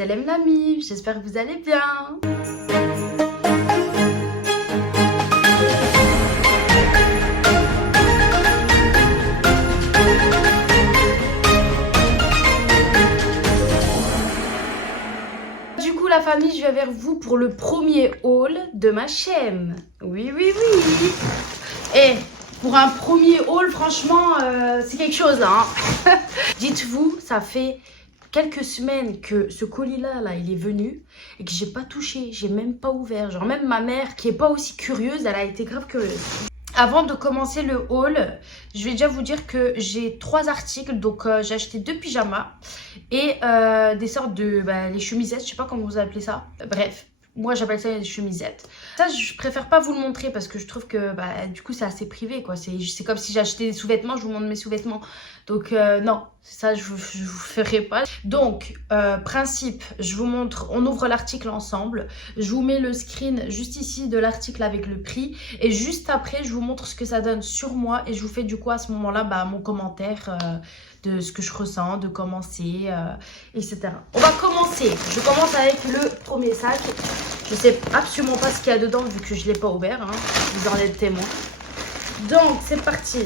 Salam l'ami, j'espère que vous allez bien. Du coup la famille, je viens vers vous pour le premier haul de ma chaîne. Oui. Et pour un premier haul, franchement, c'est quelque chose hein. Dites-vous, ça fait quelques semaines que ce colis-là, il est venu et que j'ai pas touché, j'ai même pas ouvert. Genre même ma mère, qui est pas aussi curieuse, elle a été grave curieuse. Avant de commencer le haul, je vais déjà vous dire que j'ai 3 articles. Donc j'ai acheté 2 pyjamas et des sortes de les chemisettes, je sais pas comment vous appelez ça. Bref, moi j'appelle ça des chemisettes. Ça je préfère pas vous le montrer parce que je trouve que du coup c'est assez privé quoi. C'est comme si j'achetais des sous-vêtements, je vous montre mes sous-vêtements. Donc non, ça je vous ferai pas. Donc principe, je vous montre, on ouvre l'article ensemble. Je vous mets le screen juste ici de l'article avec le prix. Et juste après je vous montre ce que ça donne sur moi. Et je vous fais du coup à ce moment là mon commentaire de ce que je ressens, de commencer, etc. On va commencer. Je commence avec le premier sac. Je sais absolument pas ce qu'il y a dedans vu que je l'ai pas ouvert. Hein. Vous en êtes témoin. Donc c'est parti.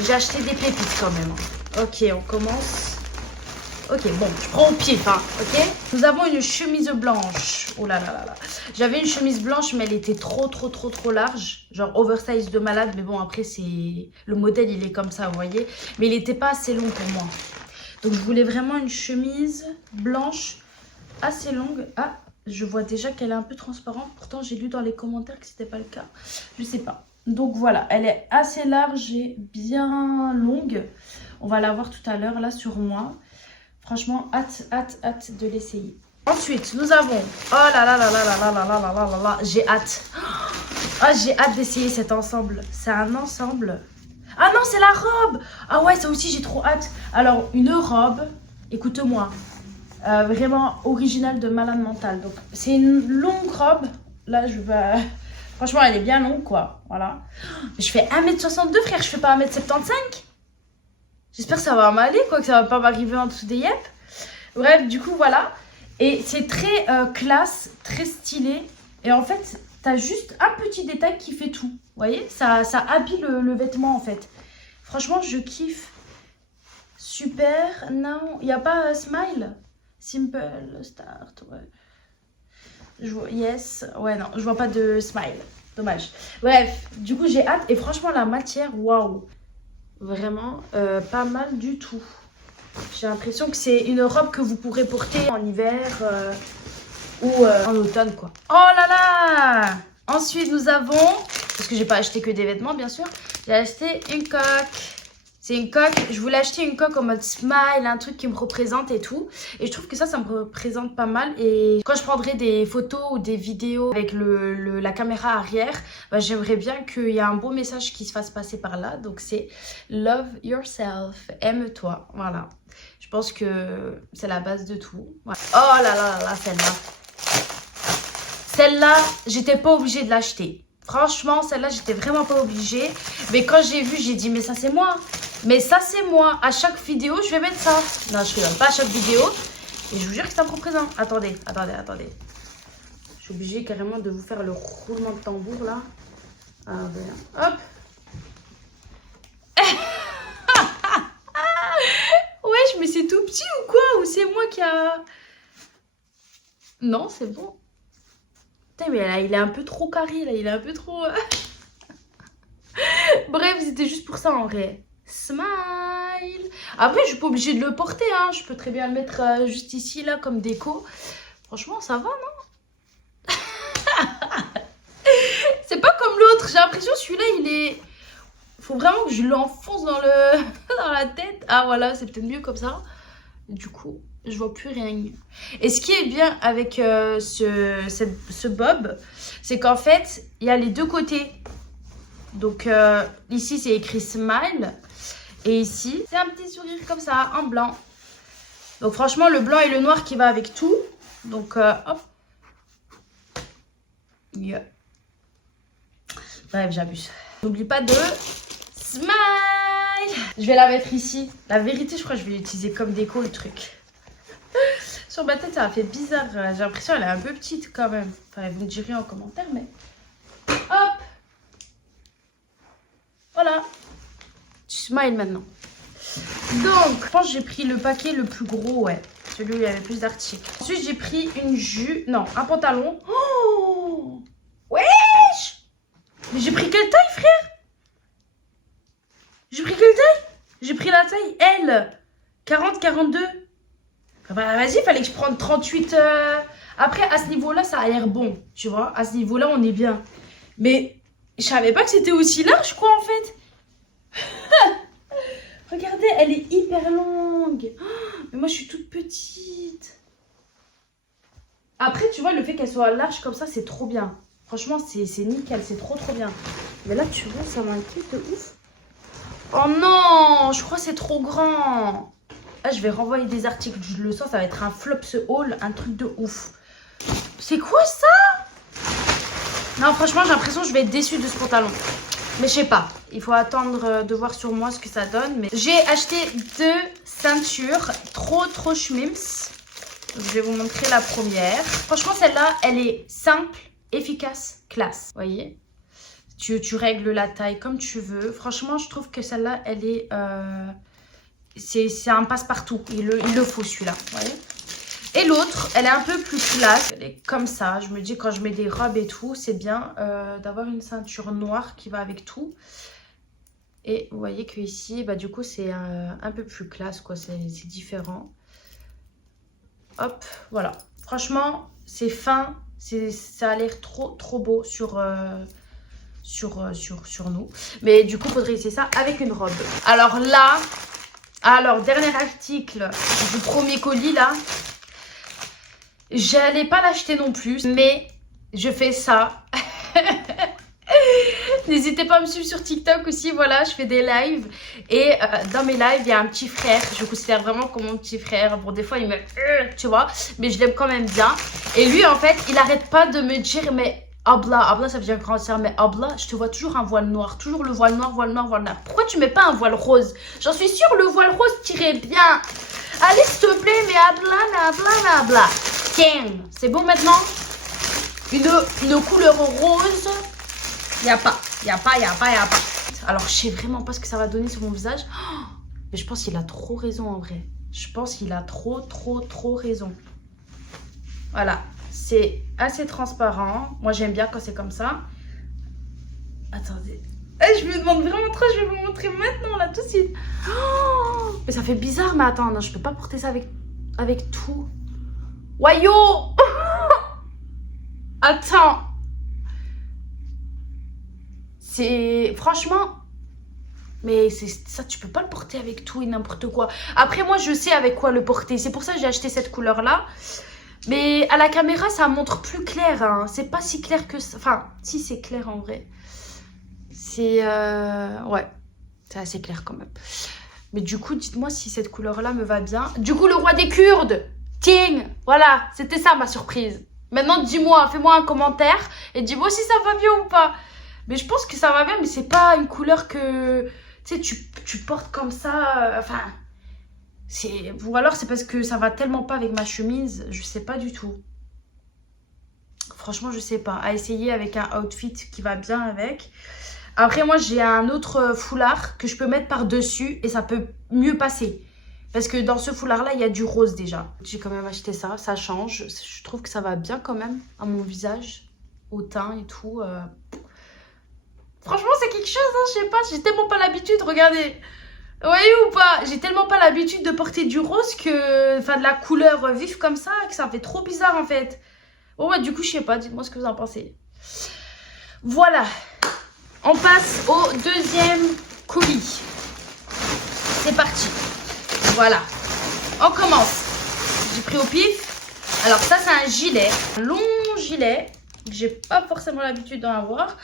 J'ai acheté des pépites quand même. Ok, on commence. Ok, bon, je prends au pif, hein, ok. Nous avons une chemise blanche. Oh là là là là. J'avais une chemise blanche, mais elle était trop large. Genre oversize de malade. Mais bon, après, c'est le modèle, il est comme ça, vous voyez. Mais il n'était pas assez long pour moi. Donc, je voulais vraiment une chemise blanche assez longue. Ah, je vois déjà qu'elle est un peu transparente. Pourtant, j'ai lu dans les commentaires que c'était pas le cas. Je sais pas. Donc voilà, elle est assez large et bien longue. On va la voir tout à l'heure là sur moi. Franchement, hâte de l'essayer. Ensuite, nous avons... Oh là là là là là là là là là là là. J'ai hâte. Ah, j'ai hâte d'essayer cet ensemble. C'est un ensemble. Ah non, c'est la robe. Ah ouais, ça aussi, j'ai trop hâte. Alors, une robe, écoute-moi. Vraiment originale de malade mental. Donc, c'est une longue robe. Là, je vais... Franchement, elle est bien longue, quoi. Voilà. Je fais 1m62, frère. Je fais pas 1m75. J'espère que ça va m'aller, quoi. Que ça va pas m'arriver en dessous des yep. Bref, du coup, voilà. Et c'est très classe, très stylé. Et en fait, t'as juste un petit détail qui fait tout. Vous voyez, ça habille le vêtement, en fait. Franchement, je kiffe. Super. Non, il n'y a pas smile. Simple, start, ouais. Yes, ouais non, je vois pas de smile, dommage. Bref, du coup j'ai hâte et franchement la matière, waouh, vraiment pas mal du tout. J'ai l'impression que c'est une robe que vous pourrez porter en hiver ou en automne quoi. Oh là là. Ensuite nous avons, parce que j'ai pas acheté que des vêtements bien sûr, j'ai acheté une coque. C'est une coque, je voulais acheter une coque en mode smile, un truc qui me représente et tout. Et je trouve que ça me représente pas mal. Et quand je prendrai des photos ou des vidéos avec la caméra arrière, j'aimerais bien qu'il y ait un beau message qui se fasse passer par là. Donc c'est Love yourself, aime-toi, voilà. Je pense que c'est la base de tout. Voilà. Oh là là là là, celle-là. Celle-là, j'étais pas obligée de l'acheter. Franchement, celle-là, j'étais vraiment pas obligée. Mais quand j'ai vu, j'ai dit, mais ça, c'est moi. Mais ça, c'est moi. À chaque vidéo, je vais mettre ça. Non, je rigole pas à chaque vidéo. Et je vous jure que ça me représente. Attendez. Je suis obligée carrément de vous faire le roulement de tambour, là. Ah, ben, hop. Wesh, mais c'est tout petit ou quoi? Ou c'est moi qui a... Non, c'est bon. Putain, mais là, il est un peu trop carré, là. Il est un peu trop... Bref, c'était juste pour ça, en vrai. Smile. Après, je suis pas obligée de le porter, hein. Je peux très bien le mettre juste ici, là, comme déco. Franchement, ça va, non? C'est pas comme l'autre. J'ai l'impression que celui-là, il est... Faut vraiment que je l'enfonce dans dans la tête. Ah, voilà, c'est peut-être mieux comme ça. Du coup... je vois plus rien. Et ce qui est bien avec ce bob, c'est qu'en fait, il y a les deux côtés. Donc ici, c'est écrit smile. Et ici, c'est un petit sourire comme ça, en blanc. Donc franchement, le blanc et le noir qui va avec tout. Donc hop. Yeah. Bref, j'abuse. N'oublie pas de smile. Je vais la mettre ici. La vérité, je crois que je vais l'utiliser comme déco, le truc. Sur ma tête, ça a fait bizarre. J'ai l'impression qu'elle est un peu petite quand même. Enfin, vous me direz en commentaire, mais... Hop! Voilà. Tu smiles maintenant. Donc, je pense que j'ai pris le paquet le plus gros, ouais. Celui où il y avait plus d'articles. Ensuite, j'ai pris une jupe. Non, un pantalon. Oh! Wesh! Mais j'ai pris quelle taille, frère? J'ai pris quelle taille? J'ai pris la taille L. 40-42. Bah, vas-y, fallait que je prenne 38. Après, à ce niveau-là, ça a l'air bon. Tu vois, à ce niveau-là, on est bien. Mais je savais pas que c'était aussi large, quoi, en fait. Regardez, elle est hyper longue. Oh, mais moi, je suis toute petite. Après, tu vois, le fait qu'elle soit large comme ça, c'est trop bien. Franchement, c'est nickel, c'est trop bien. Mais là, tu vois, ça m'inquiète de ouf. Oh non, je crois que c'est trop grand. Là, je vais renvoyer des articles. Je le sens, ça va être un flop ce haul, un truc de ouf. C'est quoi ça? Non, franchement, j'ai l'impression que je vais être déçue de ce pantalon. Mais je sais pas. Il faut attendre de voir sur moi ce que ça donne. Mais j'ai acheté 2 ceintures. Trop schmims. Je vais vous montrer la première. Franchement, celle-là, elle est simple, efficace, classe. Vous voyez? Tu règles la taille comme tu veux. Franchement, je trouve que celle-là, elle est... c'est un passe-partout. Il le faut, celui-là. Vous voyez? Et l'autre, elle est un peu plus classe. Elle est comme ça. Je me dis, quand je mets des robes et tout, c'est bien d'avoir une ceinture noire qui va avec tout. Et vous voyez que ici, bah, du coup, c'est un peu plus classe, quoi. C'est différent. Hop, voilà. Franchement, c'est fin. Ça a l'air trop beau sur nous. Mais du coup, il faudrait essayer ça avec une robe. Alors là, dernier article du premier colis, là. J'allais pas l'acheter non plus, mais je fais ça. N'hésitez pas à me suivre sur TikTok aussi, voilà, je fais des lives. Et dans mes lives, il y a un petit frère. Je le considère vraiment comme mon petit frère. Bon, des fois, il me... tu vois, mais je l'aime quand même bien. Et lui, en fait, il arrête pas de me dire, mais... Abla, ça veut dire grand sœur, mais Abla, je te vois toujours un voile noir. Toujours le voile noir. Pourquoi tu mets pas un voile rose? J'en suis sûre, le voile rose t'irait bien. Allez, s'il te plaît, mais Abla. Tiens, c'est bon maintenant? Une couleur rose, y a pas. Alors, je sais vraiment pas ce que ça va donner sur mon visage. Oh, mais je pense qu'il a trop raison en vrai. Je pense qu'il a trop raison. Voilà, c'est assez transparent. Moi, j'aime bien quand c'est comme ça. Attendez. Je me demande vraiment trop, je vais vous montrer maintenant, là, tout de suite. Oh, mais ça fait bizarre, mais attends, non, je peux pas porter ça avec tout. Wayo. Attends. C'est... Franchement... Mais ça, tu peux pas le porter avec tout et n'importe quoi. Après, moi, je sais avec quoi le porter. C'est pour ça que j'ai acheté cette couleur-là. Mais à la caméra, ça montre plus clair. Hein. C'est pas si clair que ça. Enfin, si, c'est clair en vrai. C'est... Ouais, c'est assez clair quand même. Mais du coup, dites-moi si cette couleur-là me va bien. Du coup, le roi des Kurdes. Tiens, voilà, c'était ça ma surprise. Maintenant, dis-moi, fais-moi un commentaire et dis-moi si ça va bien ou pas. Mais je pense que ça va bien, mais c'est pas une couleur que... Tu sais, tu portes comme ça, enfin... Ou alors c'est parce que ça va tellement pas avec ma chemise, je sais pas du tout. Franchement, je sais pas. À essayer avec un outfit qui va bien avec. Après, moi, j'ai un autre foulard que je peux mettre par-dessus et ça peut mieux passer. Parce que dans ce foulard-là, il y a du rose déjà. J'ai quand même acheté ça, ça change. Je trouve que ça va bien quand même à mon visage, au teint et tout. Franchement, c'est quelque chose, hein, je sais pas, j'ai tellement pas l'habitude, regardez. Vous voyez ou pas? J'ai tellement pas l'habitude de porter du rose que... Enfin, de la couleur vive comme ça, que ça fait trop bizarre en fait. Bon, ouais, du coup, je sais pas, dites-moi ce que vous en pensez. Voilà. On passe au deuxième colis. C'est parti. Voilà. On commence. J'ai pris au pif. Alors ça, c'est un gilet. Un long gilet. J'ai pas forcément l'habitude d'en avoir.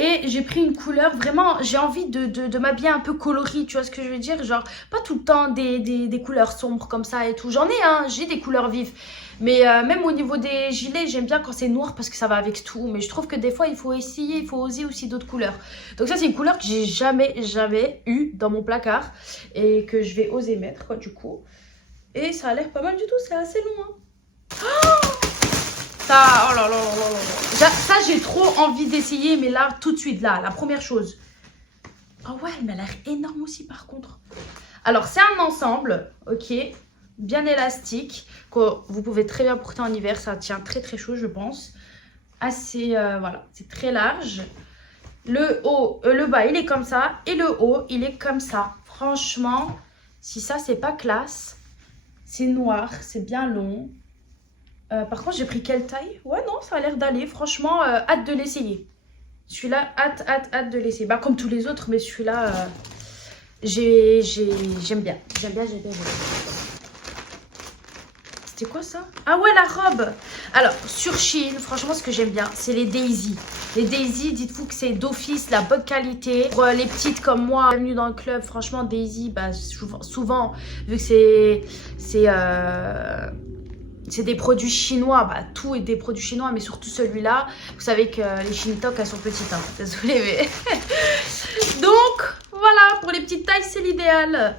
Et j'ai pris une couleur, vraiment, j'ai envie de m'habiller un peu coloris, tu vois ce que je veux dire? Genre, pas tout le temps des couleurs sombres comme ça et tout. J'en ai, hein, j'ai des couleurs vives. Mais même au niveau des gilets, j'aime bien quand c'est noir parce que ça va avec tout. Mais je trouve que des fois, il faut essayer, il faut oser aussi d'autres couleurs. Donc ça, c'est une couleur que j'ai jamais eu dans mon placard. Et que je vais oser mettre, quoi, du coup. Et ça a l'air pas mal du tout, c'est assez long. Hein. Oh ça, oh là là là là là. Ça, j'ai trop envie d'essayer, mais là, tout de suite, là, la première chose. Oh ouais, elle m'a l'air énorme aussi, par contre. Alors, c'est un ensemble, ok, bien élastique, que vous pouvez très bien porter en hiver. Ça tient très très chaud, je pense. Assez, voilà, c'est très large. Le haut, le bas, il est comme ça. Et le haut, il est comme ça. Franchement, si ça, c'est pas classe. C'est noir, c'est bien long. Par contre, j'ai pris quelle taille? Ouais, non, ça a l'air d'aller. Franchement, hâte de l'essayer. Celui-là, hâte de l'essayer. Bah, comme tous les autres, mais celui-là, j'aime bien. J'aime bien. C'était quoi ça? Ah ouais, la robe. Alors, sur Shein, franchement, ce que j'aime bien, c'est les Daisy. Les Daisy, dites-vous que c'est d'office la bonne qualité. Pour les petites comme moi, bienvenue dans le club, franchement, Daisy, bah, souvent vu que c'est des produits chinois, bah, tout est des produits chinois, mais surtout celui-là. Vous savez que les Shintok, elles sont petites, hein. Désolée, mais... Donc, voilà, pour les petites tailles, c'est l'idéal.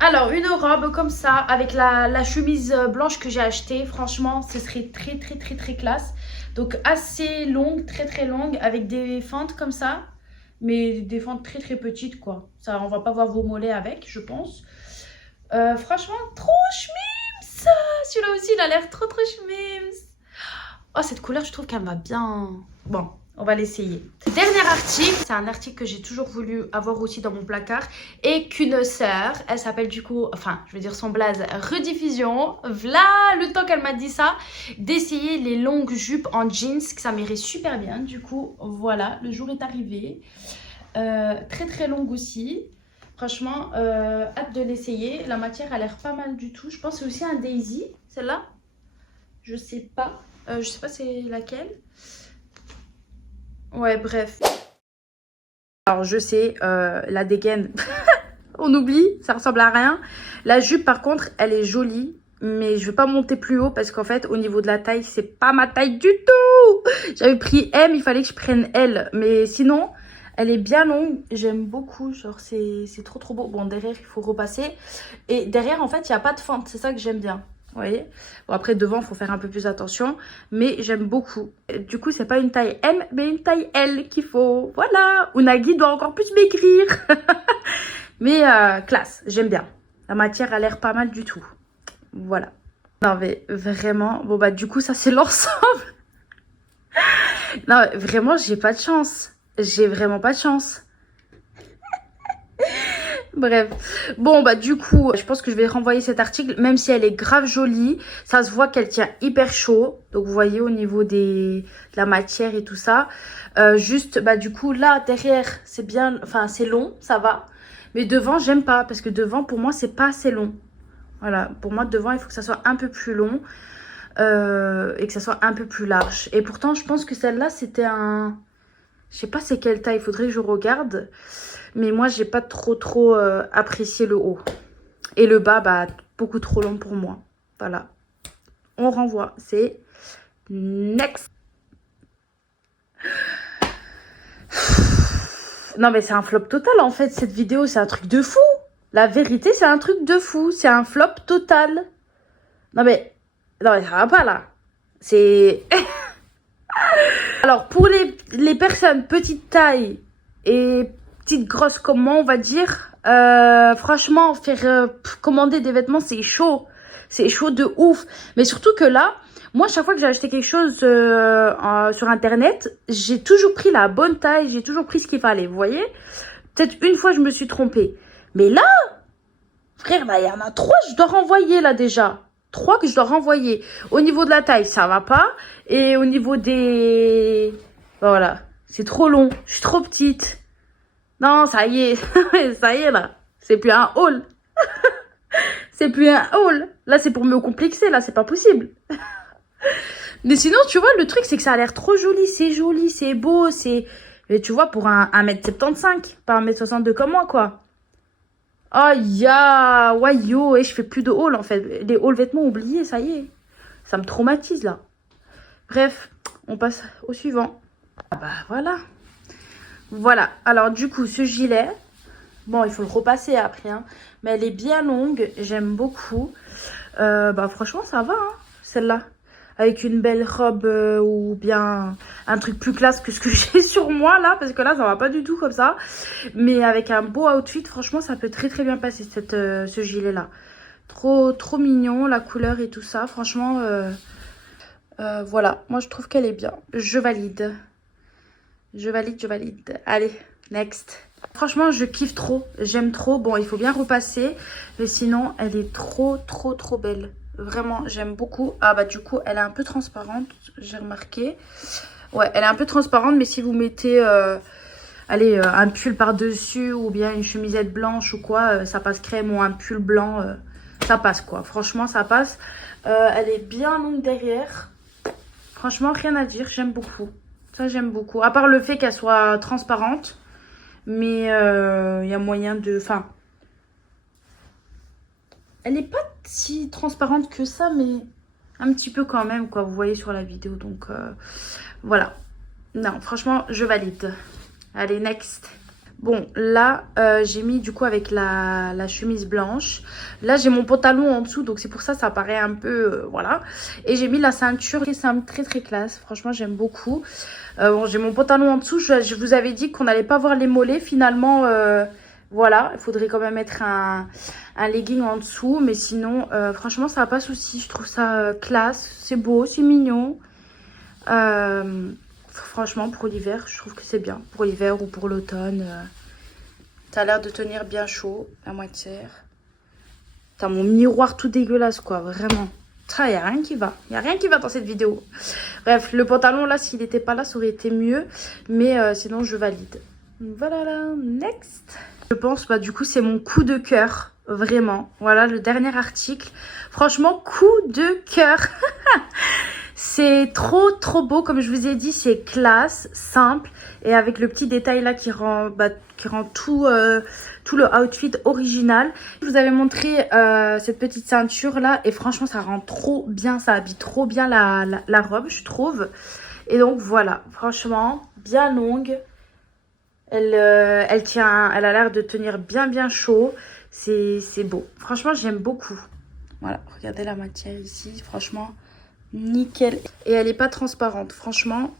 Alors, une robe comme ça, avec la chemise blanche que j'ai achetée. Franchement, ce serait très, très, très, très classe. Donc, assez longue, très, très longue, avec des fentes comme ça. Mais des fentes très, très petites, quoi. Ça, on va pas voir vos mollets avec, je pense. Franchement, trop chmims. Celui-là aussi, il a l'air trop, trop chmims. Oh, cette couleur, je trouve qu'elle va bien. Bon, on va l'essayer. Dernier article, c'est un article que j'ai toujours voulu avoir aussi dans mon placard et qu'une sœur, elle s'appelle du coup, enfin, je veux dire son blaze, Rediffusion. Voilà le temps qu'elle m'a dit ça, d'essayer les longues jupes en jeans, que ça m'irait super bien. Du coup, voilà, le jour est arrivé. Très très longue aussi. Franchement, hâte de l'essayer. La matière a l'air pas mal du tout. Je pense que c'est aussi un Daisy, celle-là. Je sais pas. Je sais pas c'est laquelle. Ouais, bref. Alors, je sais, la dégaine, on oublie, ça ressemble à rien. La jupe, par contre, elle est jolie. Mais je vais pas monter plus haut parce qu'en fait, au niveau de la taille, c'est pas ma taille du tout. J'avais pris M, il fallait que je prenne L. Mais sinon, elle est bien longue. J'aime beaucoup. Genre, c'est trop, trop beau. Bon, derrière, il faut repasser. Et derrière, en fait, il n'y a pas de fente. C'est ça que j'aime bien. Vous voyez? Bon, après, devant, il faut faire un peu plus attention. Mais j'aime beaucoup. Du coup, c'est pas une taille M, mais une taille L qu'il faut. Voilà. Unagi doit encore plus m'écrire. Mais classe. J'aime bien. La matière a l'air pas mal du tout. Voilà. Non, mais vraiment. Bon, bah, du coup, ça, c'est l'ensemble. Non, vraiment, j'ai pas de chance. J'ai vraiment pas de chance. Bref. Bon, bah, du coup, je pense que je vais renvoyer cet article, même si elle est grave jolie. Ça se voit qu'elle tient hyper chaud. Donc, vous voyez, au niveau de la matière et tout ça. Juste, bah, du coup, là, derrière, c'est bien, enfin, c'est long, ça va. Mais devant, j'aime pas, parce que devant, pour moi, c'est pas assez long. Voilà, pour moi, devant, il faut que ça soit un peu plus long. Et que ça soit un peu plus large. Et pourtant, je pense que celle-là, c'était un... Je sais pas c'est quelle taille, il faudrait que je regarde. Mais moi, j'ai pas trop apprécié le haut. Et le bas, bah, beaucoup trop long pour moi. Voilà. On renvoie. C'est next. Non, mais c'est un flop total, en fait, cette vidéo. C'est un truc de fou. La vérité, c'est un truc de fou. C'est un flop total. Non, mais ça va pas, là. C'est... Alors, pour les personnes petite taille et petite grosse comme moi, on va dire, franchement, faire commander des vêtements, c'est chaud. C'est chaud de ouf. Mais surtout que là, moi, chaque fois que j'ai acheté quelque chose sur Internet, j'ai toujours pris la bonne taille, j'ai toujours pris ce qu'il fallait, vous voyez? Peut-être une fois, je me suis trompée. Mais là, frère, bah, il y en a 3, je dois renvoyer là déjà. 3 que je dois renvoyer. Au niveau de la taille, ça va pas. Et au niveau des... Voilà. C'est trop long. Je suis trop petite. Non, ça y est. Ça y est, là. C'est plus un haul. C'est plus un haul. Là, c'est pour me complexer. Là, c'est pas possible. Mais sinon, tu vois, le truc, c'est que ça a l'air trop joli, c'est beau, c'est... Et tu vois, pour un 1m75, pas 1m62 comme moi, quoi. Oh, ya, ouais, yo, et je fais plus de haul, en fait. Les hauls vêtements oubliés, ça y est. Ça me traumatise, là. Bref, on passe au suivant. Ah bah, voilà. Voilà. Alors, du coup, ce gilet, Bon, il faut le repasser après, hein. Mais elle est bien longue, j'aime beaucoup. Bah franchement, ça va, hein, celle-là. Avec une belle robe ou bien un truc plus classe que ce que j'ai sur moi, là. Parce que là, ça va pas du tout comme ça. Mais avec un beau outfit, franchement, ça peut très très bien passer, ce gilet-là. Trop mignon, la couleur et tout ça. Franchement, voilà. Moi, je trouve qu'elle est bien. Je valide. Je valide. Allez, next. Franchement, je kiffe trop. J'aime trop. Bon, il faut bien repasser. Mais sinon, elle est trop belle. Vraiment, j'aime beaucoup. Ah bah du coup, elle est un peu transparente. J'ai remarqué. Ouais, elle est un peu transparente. Mais si vous mettez allez, un pull par-dessus ou bien une chemisette blanche ou quoi, ça passe crème ou un pull blanc. Ça passe quoi. Franchement, ça passe. Elle est bien longue derrière. Franchement, rien à dire. J'aime beaucoup. Ça, j'aime beaucoup. À part le fait qu'elle soit transparente. Mais il y a moyen de... Enfin, elle n'est pas si transparente que ça, mais un petit peu quand même, quoi. Vous voyez sur la vidéo. Donc, voilà. Non, franchement, je valide. Allez, next. Bon, là, j'ai mis du coup avec la chemise blanche. Là, j'ai mon pantalon en dessous, donc c'est pour ça, ça paraît un peu... voilà. Et j'ai mis la ceinture très simple, très classe. Franchement, j'aime beaucoup. Bon, j'ai mon pantalon en dessous. Je vous avais dit qu'on n'allait pas voir les mollets. Finalement, voilà. Il faudrait quand même mettre un legging en dessous. Mais sinon, franchement, ça n'a pas de souci. Je trouve ça classe. C'est beau, c'est mignon. Franchement, pour l'hiver, je trouve que c'est bien. Pour l'hiver ou pour l'automne. Ça a l'air de tenir bien chaud. La moitié. T'as mon miroir tout dégueulasse, quoi. Vraiment. Ça, il n'y a rien qui va. Il n'y a rien qui va dans cette vidéo. Bref, le pantalon, là, s'il n'était pas là, ça aurait été mieux. Mais sinon, je valide. Voilà, là. Next. Je pense, bah, du coup, c'est mon coup de cœur. Vraiment. Voilà, le dernier article. Franchement, coup de cœur. C'est trop beau. Comme je vous ai dit, c'est classe, simple. Et avec le petit détail là qui rend tout le outfit original. Je vous avais montré cette petite ceinture là. Et franchement, ça rend trop bien. Ça habille trop bien la robe, je trouve. Et donc voilà, franchement, bien longue. Elle tient, elle a l'air de tenir bien chaud. C'est beau. Franchement, j'aime beaucoup. Voilà, regardez la matière ici. Franchement, nickel. Et elle n'est pas transparente. Franchement,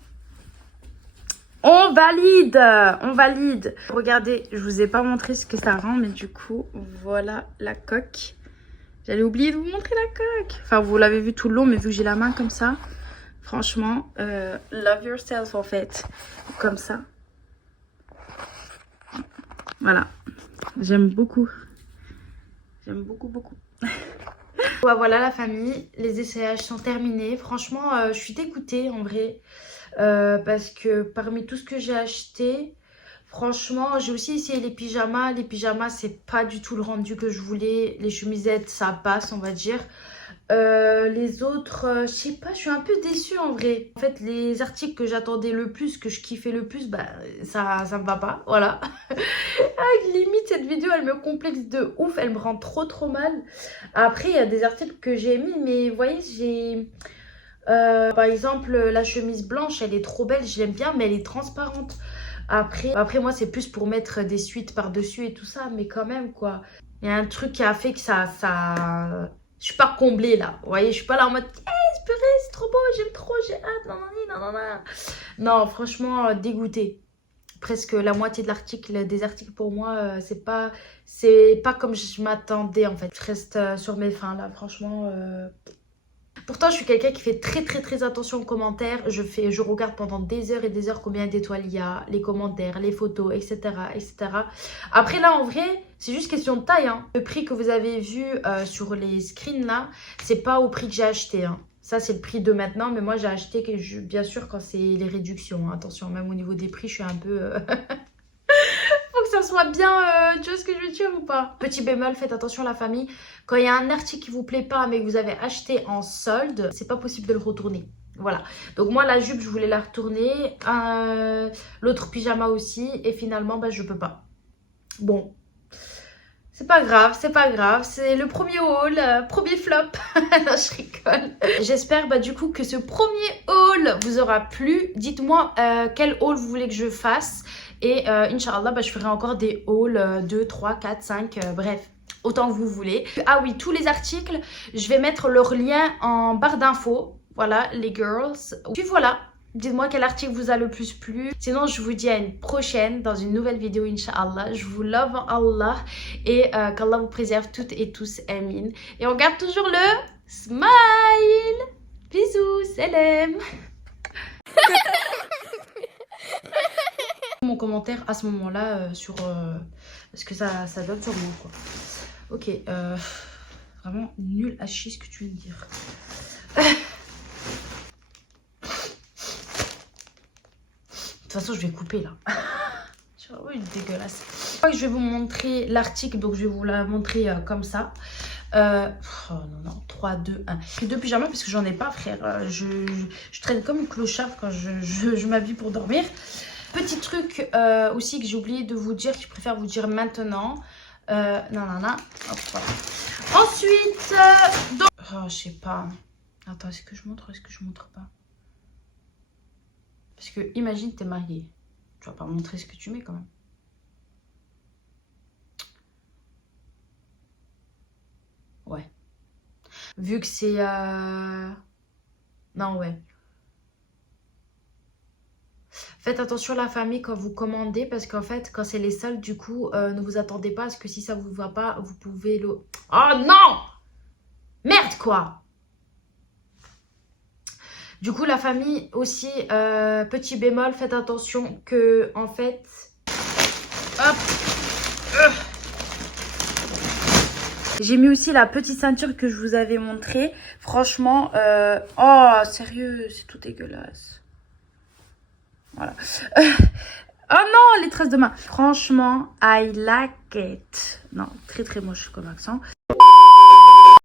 on valide. On valide. Regardez, je vous ai pas montré ce que ça rend. Mais du coup, voilà la coque. J'allais oublier de vous montrer la coque. Enfin, vous l'avez vu tout le long. Mais vu que j'ai la main comme ça. Franchement, love yourself en fait. Comme ça. Voilà. J'aime beaucoup. J'aime beaucoup. Voilà la famille. Les essayages sont terminés. Franchement, je suis dégoûtée en vrai. Parce que parmi tout ce que j'ai acheté, franchement, j'ai aussi essayé les pyjamas. Les pyjamas, c'est pas du tout le rendu que je voulais. Les chemisettes, ça passe, on va dire. Les autres, je sais pas, je suis un peu déçue en vrai. En fait, les articles que j'attendais le plus, que je kiffais le plus, bah ça me va pas, voilà. Limite, cette vidéo, elle me complexe de ouf, elle me rend trop mal. Après, il y a des articles que j'ai mis, mais vous voyez, j'ai... par exemple, la chemise blanche, elle est trop belle, je l'aime bien, mais elle est transparente. Après moi, c'est plus pour mettre des suites par-dessus et tout ça, mais quand même, quoi. Il y a un truc qui a fait que ça... Je suis pas comblée là, vous voyez, je suis pas là en mode c'est trop beau, j'aime trop, j'ai hâte, non. Non, franchement, dégoûtée. Presque la moitié de l'article, des articles pour moi, c'est pas comme je m'attendais en fait. Je reste sur mes fins là, franchement. Pourtant, je suis quelqu'un qui fait très attention aux commentaires. Je regarde pendant des heures et des heures combien d'étoiles il y a, les commentaires, les photos, etc. Après, là, en vrai, c'est juste question de taille. Hein. Le prix que vous avez vu sur les screens, là, c'est pas au prix que j'ai acheté. Hein. Ça, c'est le prix de maintenant. Mais moi, j'ai acheté, bien sûr, quand c'est les réductions. Hein. Attention, même au niveau des prix, je suis un peu... Faut que ça soit bien, tu vois ce que je veux dire ou pas? Petit bémol, faites attention la famille. Quand il y a un article qui vous plaît pas mais que vous avez acheté en solde, c'est pas possible de le retourner. Voilà. Donc moi la jupe je voulais la retourner, l'autre pyjama aussi et finalement bah je peux pas. Bon. C'est pas grave, c'est le premier haul, premier flop. Non, je rigole. J'espère bah, du coup que ce premier haul vous aura plu. Dites-moi quel haul vous voulez que je fasse. Et Inch'Allah, bah, je ferai encore des hauls 2, 3, 4, 5, bref. Autant que vous voulez. Ah oui, tous les articles, je vais mettre leur lien en barre d'infos. Voilà, les girls. Puis voilà. Dites-moi quel article vous a le plus plu. Sinon, je vous dis à une prochaine dans une nouvelle vidéo, Inch'Allah. Je vous love en Allah. Et qu'Allah vous préserve toutes et tous. Amin. Et on garde toujours le smile. Bisous. Salam. Mon commentaire à ce moment-là sur... parce que ça donne sur moi, quoi. Ok. Vraiment nul à chier ce que tu veux me dire. De toute façon, je vais couper là. Oui, dégueulasse. Je vais vous montrer l'article, donc je vais vous la montrer comme ça. Oh non, 3, 2, 1. J'ai pris 2 pyjamas parce que j'en ai pas, frère. Je traîne comme une clocharde quand je m'habille pour dormir. Petit truc aussi que j'ai oublié de vous dire, que je préfère vous dire maintenant. Non. Hop, voilà. Ensuite, oh, je sais pas. Attends, est-ce que je montre ou est-ce que je montre pas? Parce que imagine t'es marié. Tu vas pas montrer ce que tu mets quand même. Ouais. Vu que c'est... Non, ouais. Faites attention à la famille quand vous commandez. Parce qu'en fait, quand c'est les soldes, du coup, ne vous attendez pas. Parce que si ça vous va pas, vous pouvez le... Oh non! Merde, quoi! Du coup, la famille aussi, petit bémol, faites attention que, en fait... Hop! J'ai mis aussi la petite ceinture que je vous avais montrée. Franchement, oh, sérieux, c'est tout dégueulasse. Voilà. Oh non, les traces de main. Franchement, I like it. Non, très très moche comme accent.